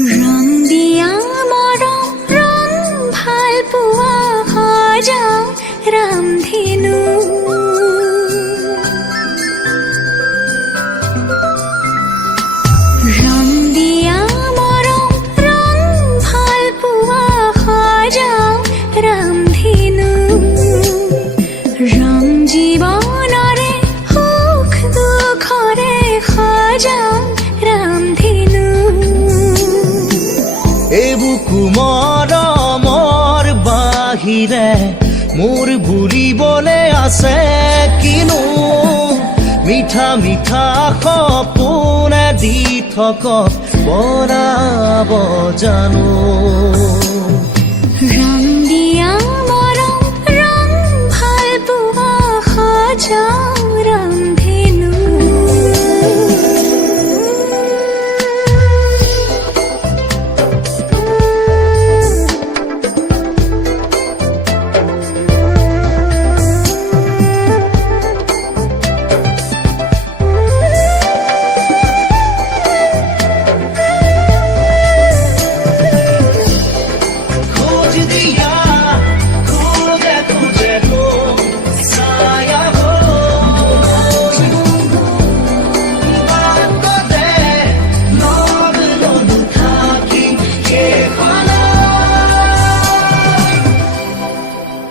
ৰং দিয়া মৰম ৰং ভাল পোৱা সজাও ৰামধেনু ৰং দিয়া মৰম ৰং ভাল পোৱা সজাও ৰামধেনু ৰং জীৱনৰে সুখ দুখৰে সজাও ৰামধেনু বুকু মৰমৰ বাহিৰে মোৰ বুলিবলে আছে কিনো মিঠা মিঠা সপোনে দি থকা বৰাব জানো